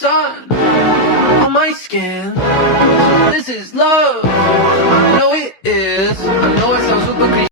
sun on my skin. This is love. I know it is. I know it sounds super cliche.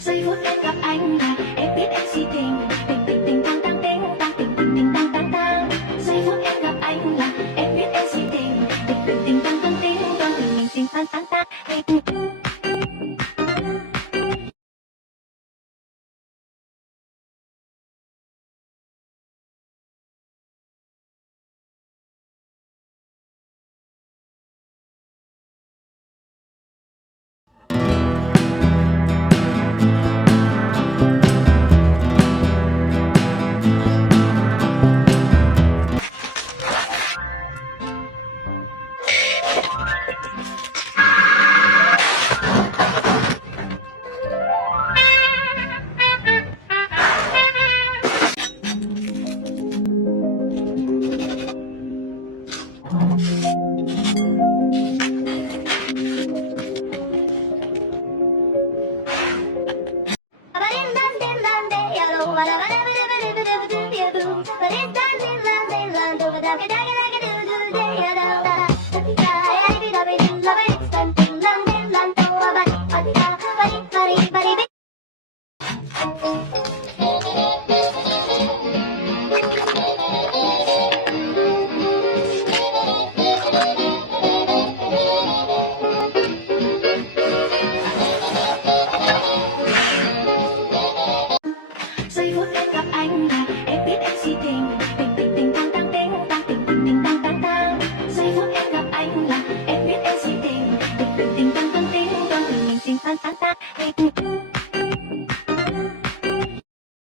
Giây phút em gặp anh là em biết em si tình, tình tình tình tăng tăng tình tăng tình tình tình tăng tăng tăng. Giây phút em gặp anh là em biết em si tình, tình tình tình tăng tăng tình tăng tình tình tình tăng tăng tăng.